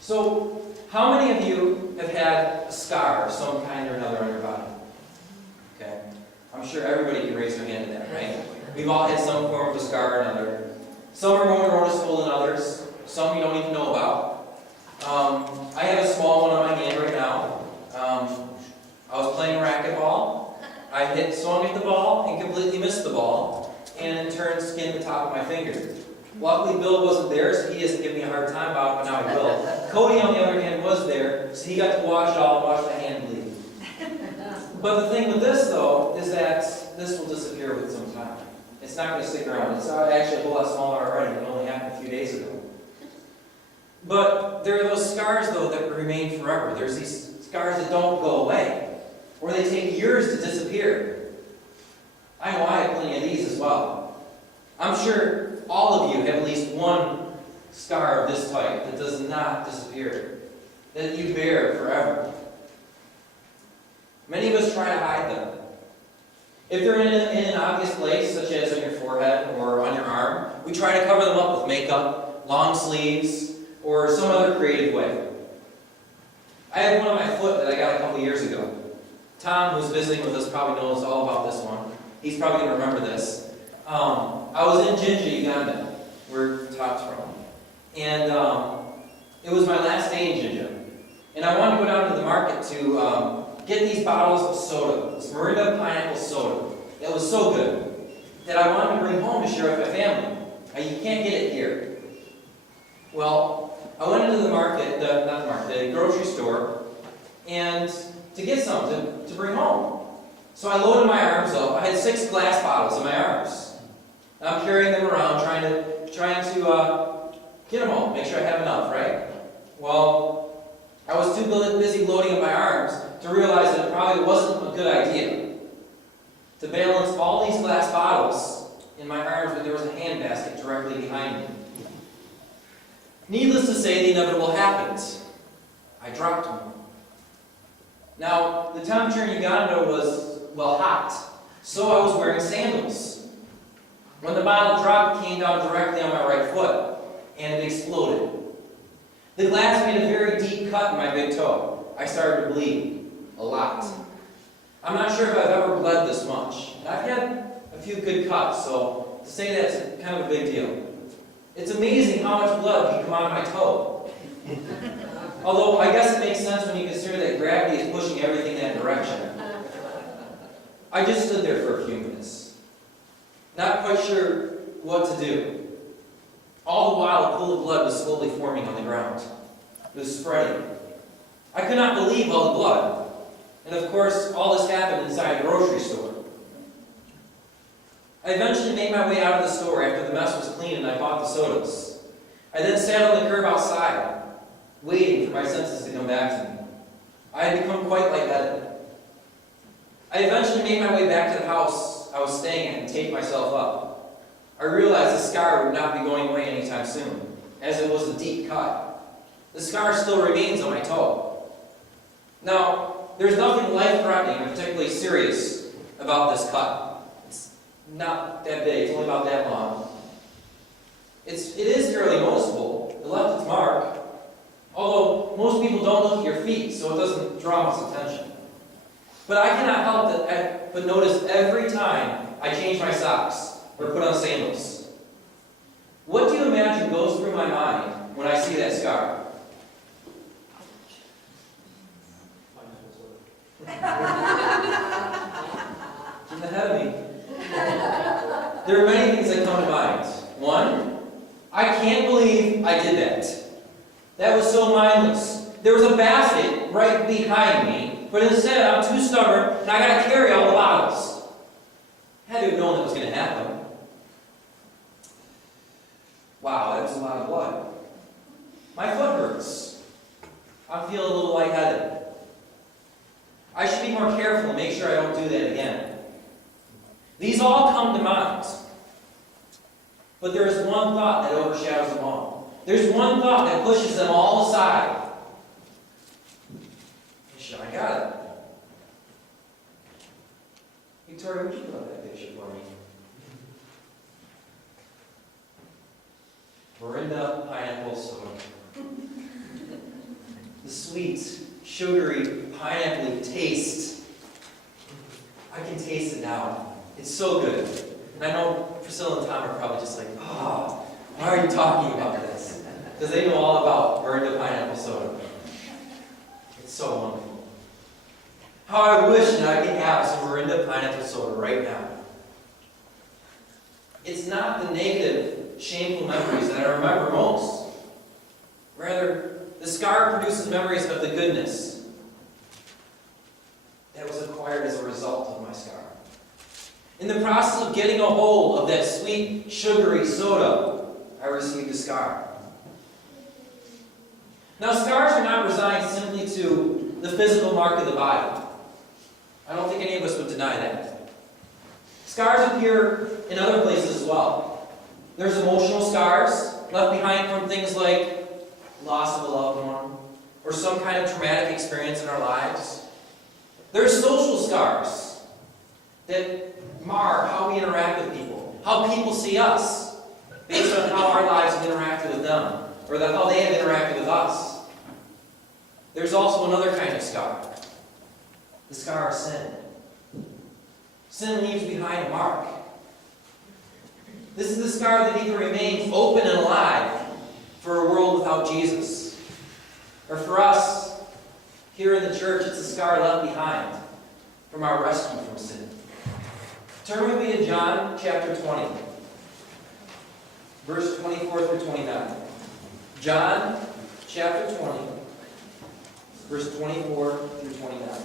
So, how many of you have had a scar of some kind or another on your body? Okay. I'm sure everybody can raise their hand to that, right? We've all had some form of a scar or another. Some are more noticeable than others. Some you don't even know about. I have a small one on my hand right now. I was playing racquetball. I swung at the ball and completely missed the ball, and in turn skinned the top of my finger. Luckily, Bill wasn't there, so he doesn't give me a hard time about it, but now he will. Cody, on the other hand, was there, so he got to watch it all and watch my hand bleed. But the thing with this, though, is that this will disappear with some time. It's not going to stick around. It's actually a whole lot smaller already. It only happened a few days ago. But there are those scars, though, that remain forever. There's these scars that don't go away, or they take years to disappear. I know I have plenty of these as well. I'm sure all of you have at least one scar of this type that does not disappear, that you bear forever. Many of us try to hide them. If they're in an obvious place, such as on your forehead or on your arm, we try to cover them up with makeup, long sleeves, or some other creative way. I had one on my foot that I got a couple years ago. Tom, who's visiting with us, probably knows all about this one. He's probably going to remember this. I was in Jinja, Uganda, where Todd's from. And it was my last day in Jinja. And I wanted to go down to the market to get these bottles of soda, this Mirinda pineapple soda. That was so good that I wanted to bring home to share with my family. You can't get it here. Well, I went into the grocery store, and to get some to bring home. So I loaded my arms up. I had 6 glass bottles in my arms. And I'm carrying them around, trying to get them all, make sure I have enough, right? Well, I was too busy loading up my arms to realize that it probably wasn't a good idea to balance all these glass bottles in my arms when there was a handbasket directly behind me. Needless to say, the inevitable happened. I dropped them. Now, the temperature in Uganda was, well, hot, so I was wearing sandals. When the bottle dropped, it came down directly on my right foot, and it exploded. The glass made a very deep cut in my big toe. I started to bleed. A lot. I'm not sure if I've ever bled this much. I've had a few good cuts, so to say that's kind of a big deal. It's amazing how much blood can come out of my toe. Although, I guess it makes sense when you consider that gravity is pushing everything in that direction. I just stood there for a few minutes, not quite sure what to do. All the while, a pool of blood was slowly forming on the ground. It was spreading. I could not believe all the blood. And of course, all this happened inside a grocery store. I eventually made my way out of the store after the mess was clean and I bought the sodas. I then sat on the curb outside, waiting for my senses to come back to me. I had become quite lightheaded. I eventually made my way back to the house I was staying at and taped myself up. I realized the scar would not be going away anytime soon, as it was a deep cut. The scar still remains on my toe. Now, there's nothing life-threatening or particularly serious about this cut. It's not that big, it's only about that long. It is fairly noticeable. It left its mark. Although most people don't look at your feet, so it doesn't draw much attention. But I cannot help but notice every time I change my socks or put on sandals. What do you imagine goes through my mind when I see that scar? Getting ahead of me. There are many things that come to mind. One, I can't believe I did that. That was so mindless. There was a basket right behind me, but instead I'm too stubborn and I got to carry all the bottles. I had to have known that was going to happen. Wow, that was a lot of blood. My foot hurts. I'm feeling a little lightheaded. I should be more careful and make sure I don't do that again. These all come to mind. But there is one thought that overshadows them all. There's one thought that pushes them all aside. Sure, I got it. Victoria, would you put up that picture for me? Mirinda pineapple soda. sweet, sugary, pineapple taste. I can taste it now. It's so good. And I know Priscilla and Tom are probably just like, oh, why are you talking about this? Because they know all about Mirinda pineapple soda. It's so wonderful. How I wish that I could have some Mirinda pineapple soda right now. It's not the negative, shameful memories that I remember most. Rather, the scar produces memories of the goodness that was acquired as a result of my scar. In the process of getting a hold of that sweet, sugary soda, I received a scar. Now, scars are not resigned simply to the physical mark of the body. I don't think any of us would deny that. Scars appear in other places as well. There's emotional scars left behind from things like loss of a loved one or some kind of traumatic experience in our lives. There's social scars that mar how we interact with people, how people see us, based on how our lives have interacted with them, or how they have interacted with us. There's also another kind of scar, the scar of sin. Sin leaves behind a mark. This is the scar that either remains open and alive for a world without Jesus, or for us, here in the church, it's a scar left behind from our rescue from sin. Turn with me to John chapter 20, verse 24 through 29. John chapter 20, verse 24 through 29.